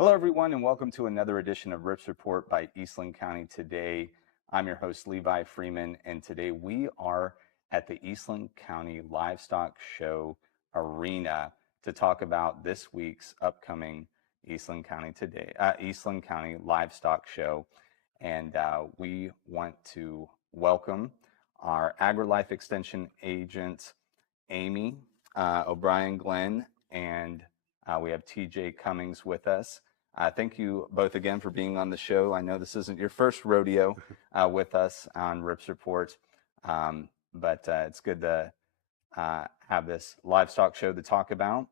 Hello, everyone, and welcome to another edition of Rips Report by Eastland County Today. I'm your host, Levi Freeman, and today we are at the Eastland County Livestock Show arena to talk about this week's upcoming Eastland County Livestock Show. And we want to welcome our AgriLife Extension agent, Amy O'Brien Glenn, and we have TJ Cummings with us. Thank you both again for being on the show. I know this isn't your first rodeo with us on Rips Report, but it's good to have this livestock show to talk about.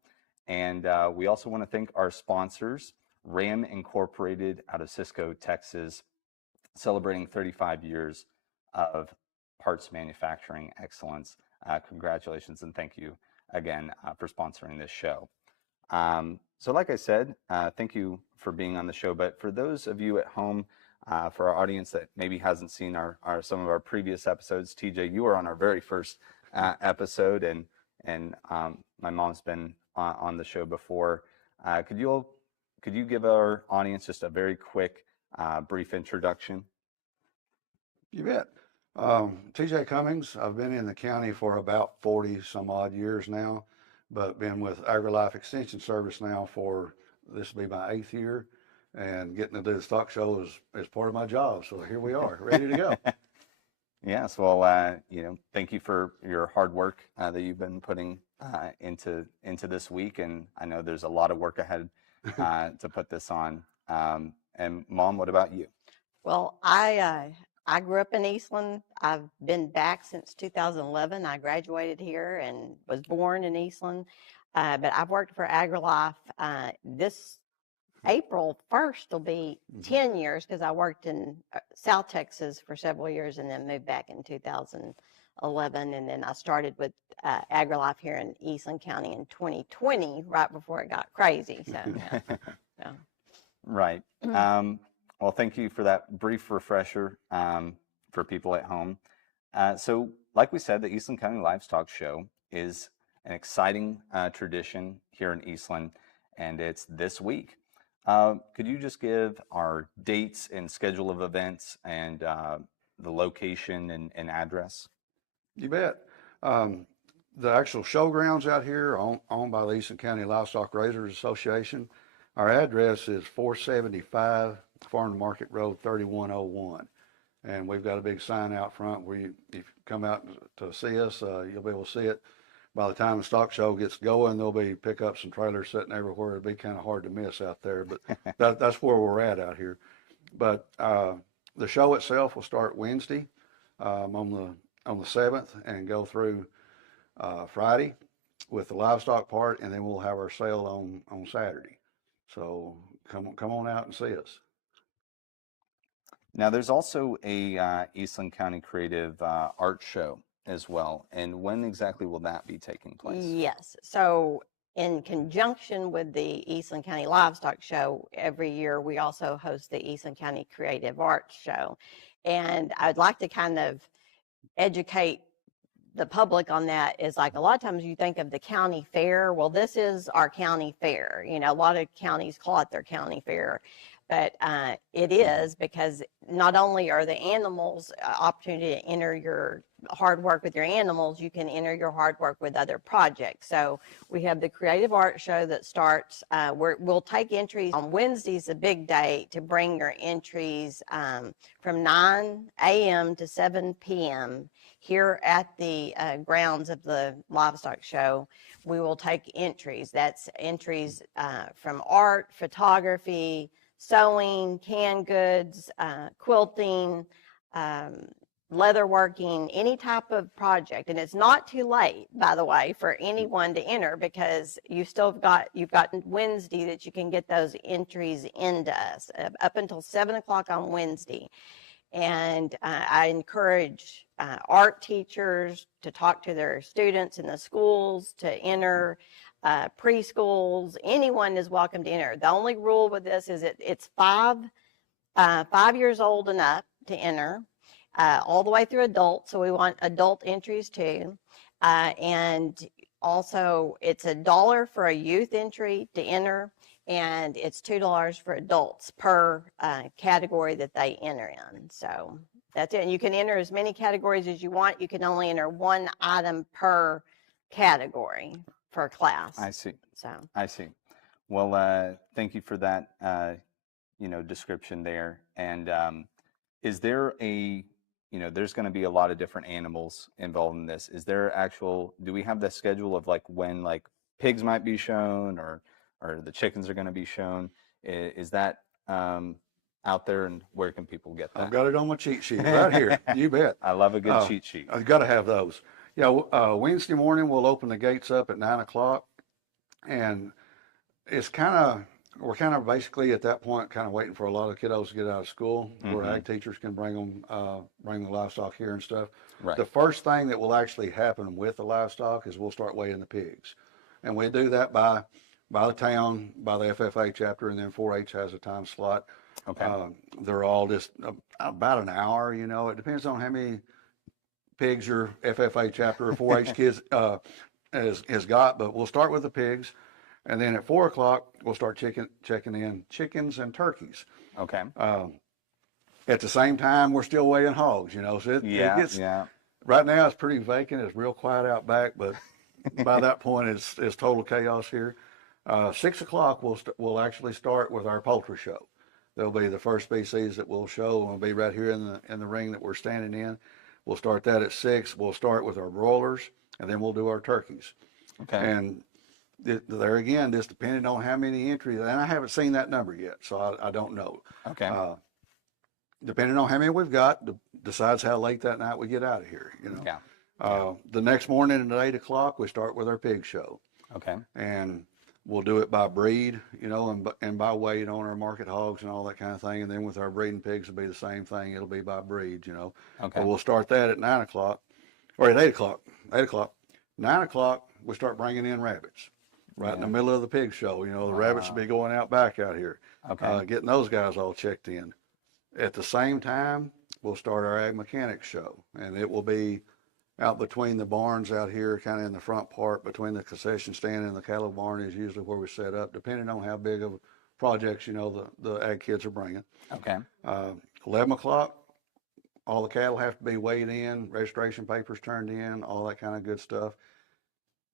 And we also want to thank our sponsors, Ram Incorporated out of Cisco, Texas, celebrating 35 years of parts manufacturing excellence. Congratulations and thank you again for sponsoring this show. So like I said, thank you for being on the show, but for those of you at home, for our audience that maybe hasn't seen some of our previous episodes, TJ, you were on our very first episode, and my mom's been on the show before. Could you give our audience just a very quick, brief introduction? You bet. TJ Cummings, I've been in the county for about 40 some odd years now, but been with AgriLife Extension Service now for, this will be my 8th year, and getting to do the stock show is part of my job. So here we are, ready to go. Yes, well, thank you for your hard work that you've been putting into this week, and I know there's a lot of work ahead to put this on. And Mom, what about you? Well, I grew up in Eastland. I've been back since 2011. I graduated here and was born in Eastland, but I've worked for AgriLife. This April 1st will be 10 years because I worked in South Texas for several years and then moved back in 2011. And then I started with AgriLife here in Eastland County in 2020, right before it got crazy. So, yeah. Right. Well, thank you for that brief refresher for people at home. So, like we said, the Eastland County Livestock Show is an exciting tradition here in Eastland, and it's this week. Could you just give our dates and schedule of events and the location and address? You bet. The actual showgrounds out here are owned by the Eastland County Livestock Raisers Association. Our address is 475 Farm to Market Road 3101. And we've got a big sign out front where if you come out to see us, you'll be able to see it. By the time the stock show gets going, there'll be pickups and trailers sitting everywhere. It'll be kind of hard to miss out there, but that's where we're at out here. But the show itself will start Wednesday on the 7th and go through Friday with the livestock part, and then we'll have our sale on Saturday. So come on out and see us. Now, there's also a Eastland County Creative Art Show as well. And when exactly will that be taking place? Yes. So in conjunction with the Eastland County Livestock Show, every year we also host the Eastland County Creative Arts Show. And I'd like to kind of educate the public on that. Is like a lot of times you think of the county fair. Well, this is our county fair. You know, a lot of counties call it their county fair. But it is, because not only are the animals opportunity to enter your hard work with your animals, you can enter your hard work with other projects. So we have the Creative Art Show that starts, we'll take entries on Wednesday's a big day to bring your entries from 9 a.m. to 7 p.m. here at the grounds of the Livestock Show. We will take entries. That's entries from art, photography, sewing, canned goods, quilting, leatherworking, any type of project. And it's not too late, by the way, for anyone to enter, because you've got Wednesday that you can get those entries into us up until 7 o'clock on Wednesday. And I encourage art teachers to talk to their students in the schools to enter. Preschools, anyone is welcome to enter. The only rule with this is it's 5 years old and up to enter, all the way through adult. So we want adult entries too. And also it's $1 for a youth entry to enter, and it's $2 for adults per category that they enter in. So that's it. And you can enter as many categories as you want. You can only enter one item per category per class. I see. So I see. Well, thank you for that, description there. And is there there's going to be a lot of different animals involved in this. Is there do we have the schedule of like when like pigs might be shown or the chickens are going to be shown? Is that out there, and where can people get that? I've got it on my cheat sheet right here. You bet. I love a good cheat sheet. I've got to have those. Yeah, Wednesday morning we'll open the gates up at 9 o'clock, and we're kind of basically at that point kind of waiting for a lot of kiddos to get out of school, where ag teachers can bring the livestock here and stuff. Right. The first thing that will actually happen with the livestock is we'll start weighing the pigs, and we do that by the town, by the FFA chapter, and then 4-H has a time slot. Okay. They're all just about an hour. It depends on how many pigs your FFA chapter or 4-H kids has got, but we'll start with the pigs. And then at 4 o'clock, we'll start checking in chickens and turkeys. Okay. At the same time, we're still weighing hogs, so it gets, right now it's pretty vacant. It's real quiet out back, but by that point, it's total chaos here. 6 o'clock, we'll actually start with our poultry show. There'll be the first species that we'll show, and we'll be right here in the ring that we're standing in. We'll start that at 6. We'll start with our broilers, and then we'll do our turkeys. Okay. And there again, just depending on how many entries, and I haven't seen that number yet, so I don't know. Okay. Depending on how many we've got, decides how late that night we get out of here. Yeah. The next morning at 8 o'clock, we start with our pig show. Okay. And we'll do it by breed, and by weight on our market hogs and all that kind of thing. And then with our breeding pigs, it'll be the same thing. It'll be by breed, Okay. But we'll start that at 9 o'clock, or at 8 o'clock. 8 o'clock. 9 o'clock, we start bringing in rabbits. Right in the middle of the pig show. The rabbits will be going out back out here. Okay. Getting those guys all checked in. At the same time, we'll start our ag mechanics show, and it will be out between the barns out here, kind of in the front part between the concession stand and the cattle barn is usually where we set up, depending on how big of projects, the ag kids are bringing. Okay. 11 o'clock, all the cattle have to be weighed in, registration papers turned in, all that kind of good stuff.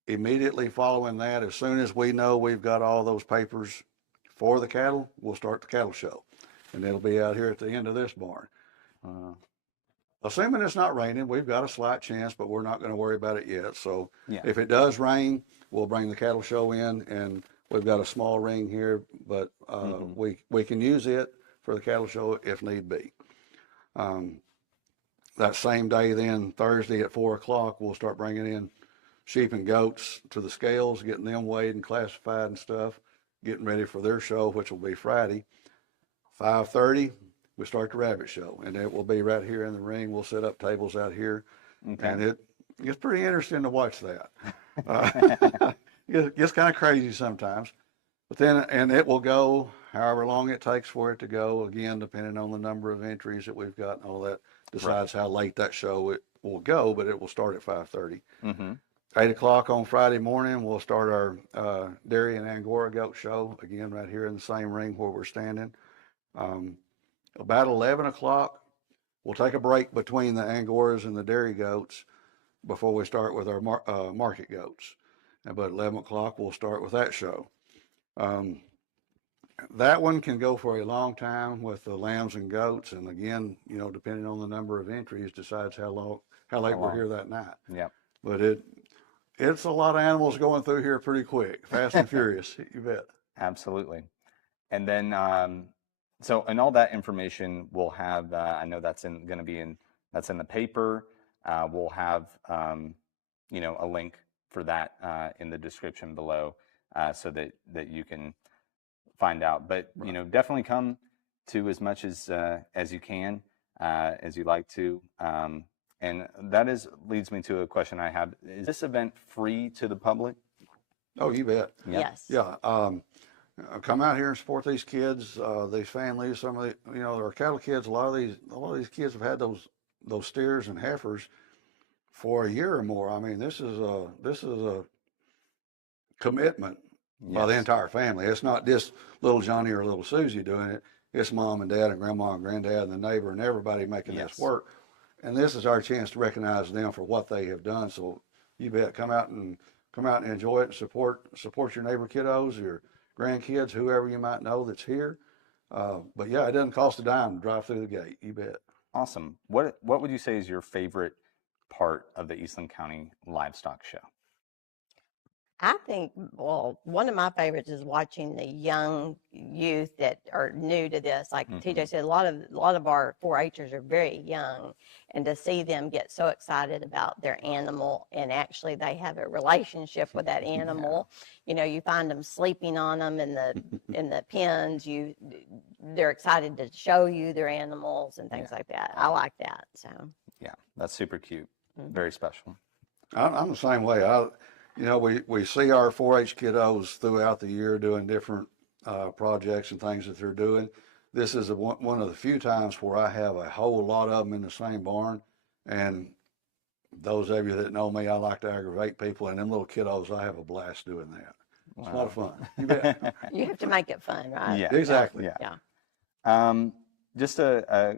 Immediately following that, as soon as we know we've got all those papers for the cattle, we'll start the cattle show. And it'll be out here at the end of this barn. Assuming it's not raining, we've got a slight chance, but we're not going to worry about it yet. So if it does rain, we'll bring the cattle show in, and we've got a small ring here, but we can use it for the cattle show if need be. That same day then, Thursday at 4 o'clock, we'll start bringing in sheep and goats to the scales, getting them weighed and classified and stuff, getting ready for their show, which will be Friday. 5:30, we start the rabbit show, and it will be right here in the ring. We'll set up tables out here, and it's pretty interesting to watch that. It gets kind of crazy sometimes, but then, and it will go however long it takes for it to go, again, depending on the number of entries that we've got and all that, decides how late that show it will go, but it will start at 5:30. 8 o'clock on Friday morning, we'll start our dairy and Angora goat show, again, right here in the same ring where we're standing. About 11 o'clock, we'll take a break between the Angoras and the dairy goats before we start with our market goats. But 11 o'clock, we'll start with that show. That one can go for a long time with the lambs and goats, and again, depending on the number of entries, decides how late we're here that night. Yeah. But it's a lot of animals going through here pretty quick, fast and furious, you bet. Absolutely. And then, and all that information we'll have, I know that's in the paper. We'll have, a link for that in the description below, so that you can find out. But, definitely come to as much as you can, as you like to. And that leads me to a question I have. Is this event free to the public? Oh, you bet. Yeah. Yes. Yeah. Come out here and support these kids, these families. Some of our cattle kids. A lot of these kids have had those steers and heifers for a year or more. I mean, this is a commitment by the Yes. entire family. It's not just little Johnny or little Susie doing it. It's mom and dad and grandma and granddad and the neighbor and everybody making Yes. this work. And this is our chance to recognize them for what they have done. So you bet, come out and enjoy it and support your neighbor kiddos, your grandkids, whoever you might know that's here. But yeah, it doesn't cost a dime to drive through the gate. You bet. Awesome. What would you say is your favorite part of the Eastland County Livestock Show? I think, well, one of my favorites is watching the young youth that are new to this. Like TJ said, a lot of our 4-Hers are very young, and to see them get so excited about their animal, and actually they have a relationship with that animal. You know, you find them sleeping on them in the pens. They're excited to show you their animals and things like that. I like that. So Yeah, that's super cute. Very special. I'm the same way. We see our 4-H kiddos throughout the year doing different projects and things that they're doing. This is one of the few times where I have a whole lot of them in the same barn. And those of you that know me, I like to aggravate people, and them little kiddos, I have a blast doing that. It's a lot of fun. You bet. you have to make it fun, right? Yeah, Exactly. Yeah. Just a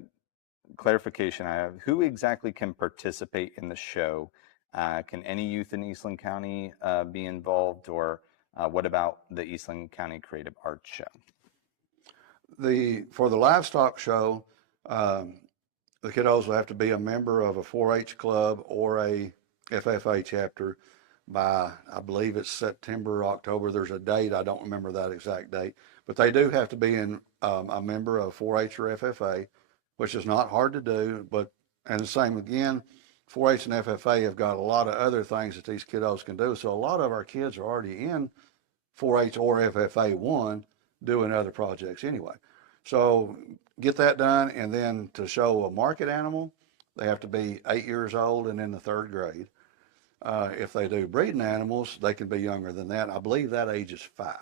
clarification I have. Who exactly can participate in the show? Can any youth in Eastland County be involved, or what about the Eastland County Creative Arts Show? For the livestock show, the kiddos will have to be a member of a 4-H club or a FFA chapter by, I believe it's September, October. There's a date. I don't remember that exact date, but they do have to be a member of 4-H or FFA, which is not hard to do. And the same again, 4-H and FFA have got a lot of other things that these kiddos can do. So a lot of our kids are already in 4-H or FFA 1 doing other projects anyway. So get that done, and then to show a market animal, they have to be 8 years old and in the 3rd grade. If they do breeding animals, they can be younger than that. I believe that age is 5.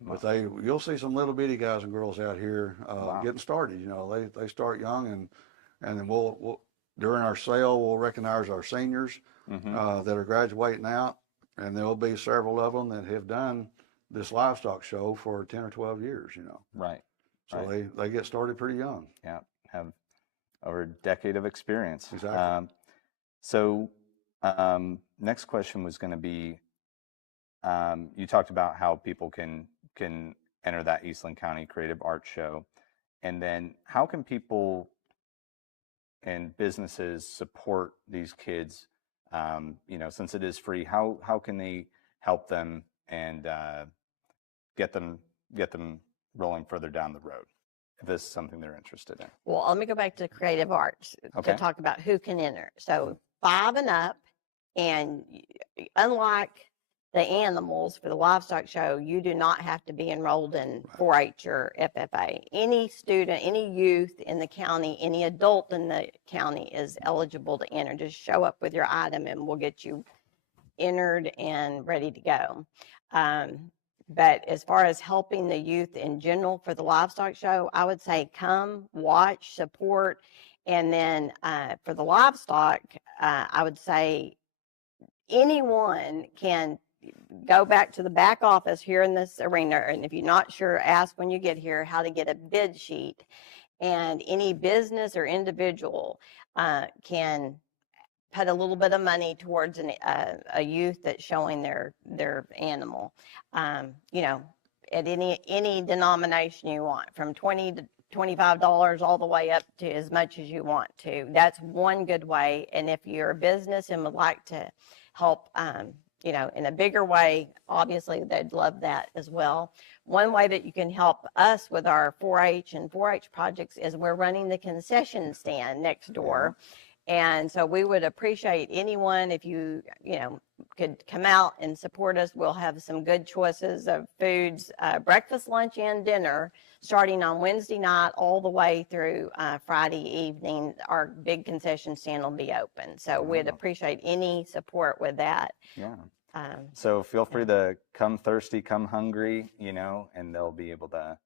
Wow. But you'll see some little bitty guys and girls out here getting started. You know, they start young, and then we'll during our sale we'll recognize our seniors that are graduating out, and there'll be several of them that have done this livestock show for 10 or 12 years. You know, Right. So they get started pretty young. Yeah, have over a decade of experience. Exactly. Next question was going to be, you talked about how people can enter that Eastland County Creative Arts Show, and then how can people and businesses support these kids? Since it is free, how can they help them and get them rolling further down the road, if this is something they're interested in? Well, let me go back to creative arts to talk about who can enter. So 5 and up, and unlike the animals for the livestock show, you do not have to be enrolled in 4-H or FFA. Any student, any youth in the county, any adult in the county is eligible to enter. Just show up with your item and we'll get you entered and ready to go. But as far as helping the youth in general for the livestock show, I would say come, watch, support. And then for the livestock, I would say anyone can go back to the back office here in this arena. And if you're not sure, ask when you get here how to get a bid sheet. And any business or individual can put a little bit of money towards a youth that's showing their animal, at any denomination you want, from $20 to $25 all the way up to as much as you want to. That's one good way. And if you're a business and would like to help, in a bigger way, obviously they'd love that as well. One way that you can help us with our 4-H and 4-H projects is we're running the concession stand next door. And so we would appreciate anyone if you could come out and support us. We'll have some good choices of foods, breakfast, lunch, and dinner, starting on Wednesday night all the way through Friday evening. Our big concession stand will be open. So we'd appreciate any support with that. Yeah. So feel free to come thirsty, come hungry, and they'll be able to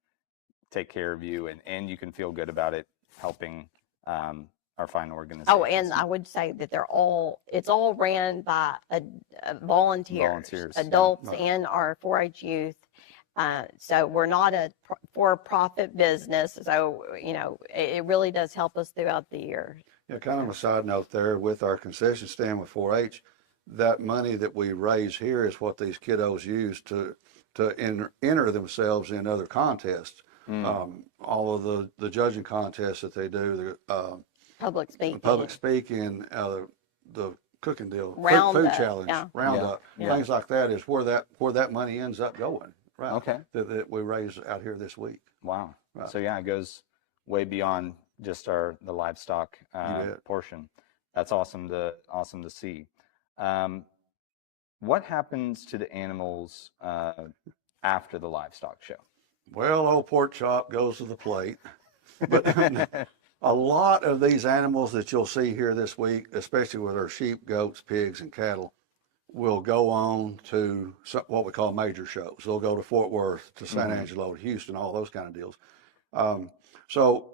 take care of you, and you can feel good about it, helping our fine organizations. Oh, and I would say that it's all ran by volunteers, adults, and our 4-H youth. So we're not a for-profit business. So, it really does help us throughout the year. Yeah, kind of a side note there with our concession stand with 4-H, that money that we raise here is what these kiddos use to enter themselves in other contests. All of the judging contests that they do, the Public speaking, the cooking deal, Roundup, food challenge, yeah. roundup, Yeah. things like that is where that money ends up going. Right. Okay. That we raise out here this week. Wow. Right. So yeah, it goes way beyond just the livestock portion. That's awesome to see. What happens to the animals after the livestock show? Well, old pork chop goes to the plate. But a lot of these animals that you'll see here this week, especially with our sheep, goats, pigs, and cattle, will go on to what we call major shows. They'll go to Fort Worth, to San Angelo, to Houston, all those kind of deals. So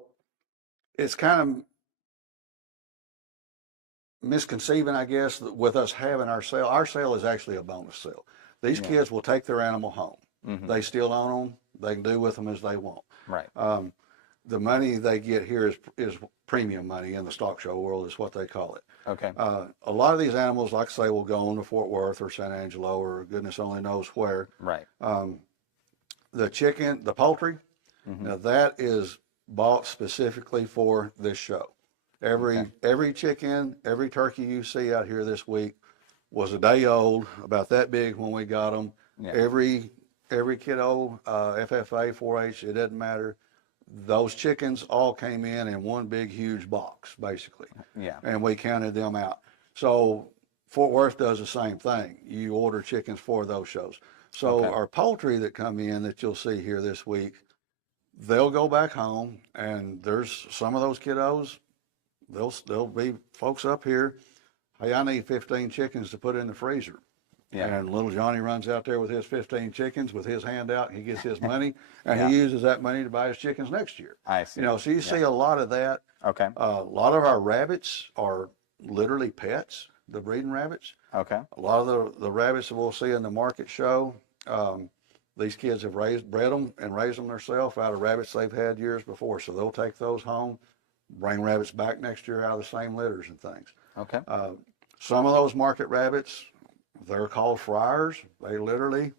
it's kind of misconceiving, I guess, with us having our sale. Our sale is actually a bonus sale. These kids will take their animal home. They still own them. They can do with them as they want. Right. The money they get here is premium money in the stock show world, is what they call it. Okay. A lot of these animals, like I say, will go on to Fort Worth or San Angelo or goodness only knows where. Right. The chicken, the poultry, now that is bought specifically for this show. Every chicken, every turkey you see out here this week was a day old, about that big when we got them. Yeah. Every kiddo, FFA, 4-H, it doesn't matter. Those chickens all came in one big, huge box, basically. Yeah. And we counted them out. So Fort Worth does the same thing. You order chickens for those shows. So our poultry that come in that you'll see here this week, they'll go back home, and there's some of those kiddos, there'll be folks up here, hey, I need 15 chickens to put in the freezer. Yeah. And little Johnny runs out there with his 15 chickens with his hand out. He gets his money, and he uses that money to buy his chickens next year. I see. So you see a lot of that. Okay. A lot of our rabbits are literally pets, the breeding rabbits. Okay. A lot of the rabbits that we'll see in the market show, these kids have bred them and raised them themselves out of rabbits they've had years before. So they'll take those home, bring rabbits back next year out of the same litters and things. Okay. Some of those market rabbits, they're called fryers. They literally,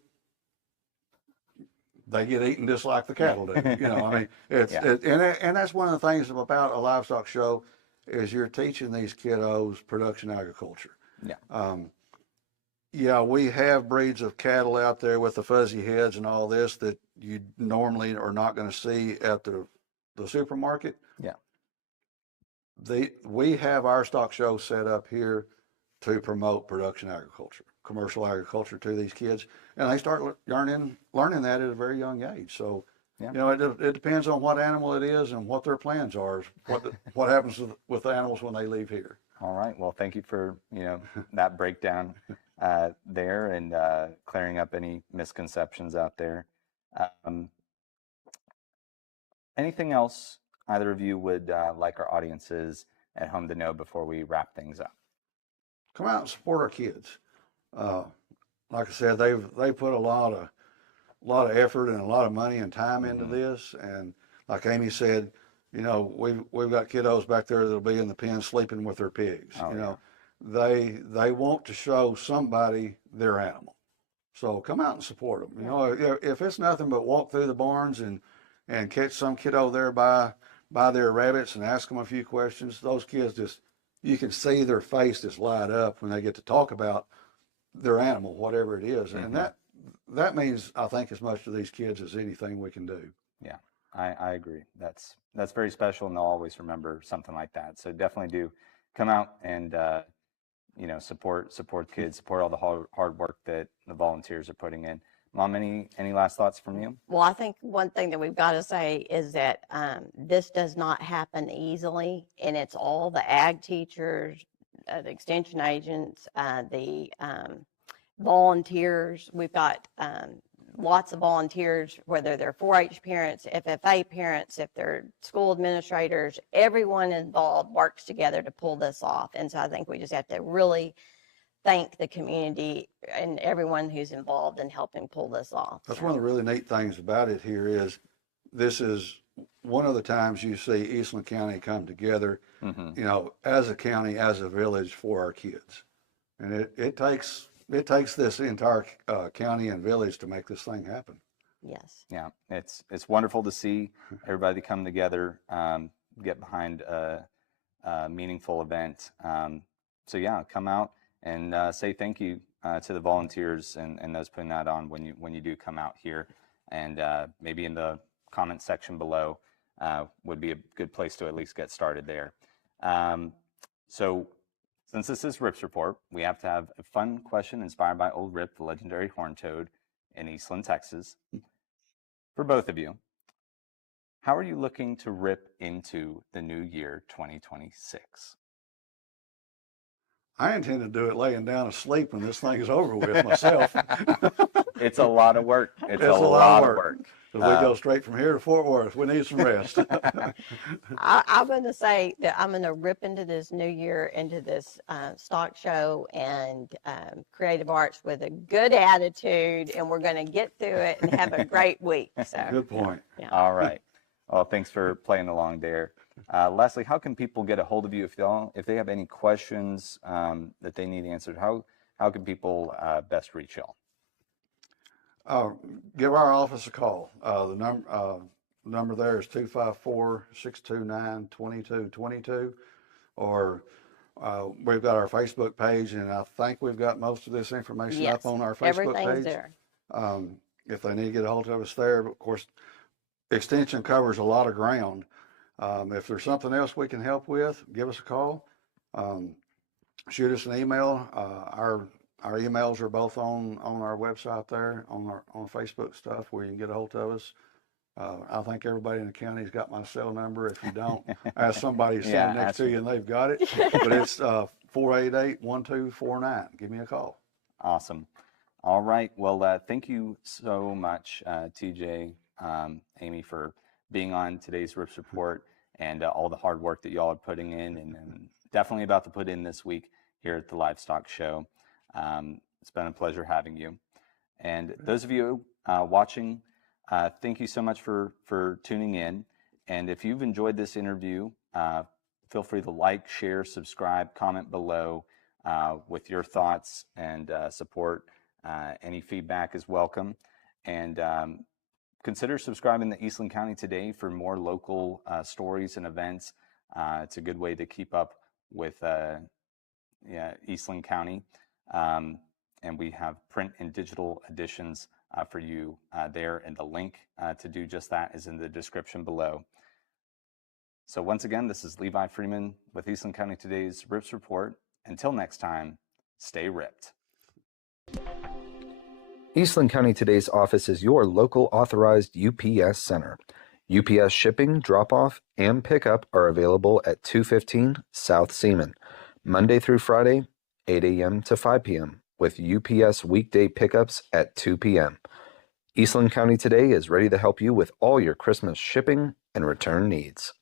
they get eaten just like the cattle do. I mean, and that's one of the things about a livestock show is you're teaching these kiddos production agriculture. Yeah. We have breeds of cattle out there with the fuzzy heads and all this that you normally are not going to see at the supermarket. Yeah. We have our stock show set up here to promote production agriculture, commercial agriculture to these kids, and they start learning that at a very young age. So, it depends on what animal it is and what their plans are. What happens with the animals when they leave here. All right. Well, thank you for that breakdown there and clearing up any misconceptions out there. Anything else either of you would like our audiences at home to know before we wrap things up? Come out and support our kids. Like I said, they've put a lot of effort and a lot of money and time into this. And like Amy said, we've got kiddos back there that'll be in the pen sleeping with their pigs. They want to show somebody their animal. So come out and support them. If it's nothing but walk through the barns and catch some kiddo there by their rabbits and ask them a few questions, those kids you can see their face just light up when they get to talk about their animal, whatever it is. And that means, I think, as much to these kids as anything we can do. Yeah, I agree. That's very special, and they'll always remember something like that. So definitely do come out and support kids, support all the hard work that the volunteers are putting in. Mom, any last thoughts from you? Well, I think one thing that we've got to say is that this does not happen easily, and it's all the ag teachers, the extension agents, the volunteers. We've got lots of volunteers, whether they're 4-H parents, FFA parents, if they're school administrators, everyone involved works together to pull this off. And so I think we just have to really thank the community and everyone who's involved in helping pull this off. That's So, one of the really neat things about it here is this is one of the times you see Eastland County come together, you know, as a county, as a village for our kids. And it takes this entire county and village to make this thing happen. yes. Yeah, it's wonderful to see everybody come together, get behind a meaningful event. So yeah, come out and say thank you to the volunteers and those putting that on when you do come out here, and maybe in the comment section below would be a good place to at least get started there. So since this is Rip's Report, we have to have a fun question inspired by Old Rip, the legendary horn toad in Eastland, Texas. For both of you, how are you looking to rip into the new year 2026? I intend to do it laying down asleep when this thing is over with myself. It's a lot of work. It's a lot lot of of work. work. 'Cause we go straight from here to Fort Worth. We need some rest. I'm going to say that I'm going to rip into this new year, into this stock show and creative arts with a good attitude, and we're going to get through it and have a great week. So, Good point. yeah. All right. Well, thanks for playing along there. Leslie, how can people get a hold of you if they have any questions that they need answered? How can people best reach y'all? Give our office a call. The number there is 254-629-2222, or we've got our Facebook page, and I think we've got most of this information Yes, up on our Facebook everything's page. there. If they need to get a hold of us there, but of course, Extension covers a lot of ground. If there's something else we can help with, give us a call. Shoot us an email. Our emails are both on our website there, on Facebook stuff, where you can get a hold of us. I think everybody in the county's got my cell number. If you don't, ask somebody sitting next to you and they've got it. But it's 488-1249. Give me a call. Awesome. All right. Well, thank you so much, TJ, Amy, for being on today's Rips Report and all the hard work that y'all are putting in and definitely about to put in this week here at the Livestock Show. It's been a pleasure having you. And those of you watching, thank you so much for tuning in. And if you've enjoyed this interview, feel free to like, share, subscribe, comment below with your thoughts and support. Any feedback is welcome. And consider subscribing to Eastland County Today for more local stories and events. It's a good way to keep up with Eastland County. And we have print and digital editions for you there, and the link to do just that is in the description below. So once again, this is Levi Freeman with Eastland County Today's Rips Report. Until next time, stay ripped. Eastland County Today's office is your local authorized UPS center. UPS shipping, drop-off, and pickup are available at 215 South Seaman, Monday through Friday, 8 a.m. to 5 p.m., with UPS weekday pickups at 2 p.m. Eastland County Today is ready to help you with all your Christmas shipping and return needs.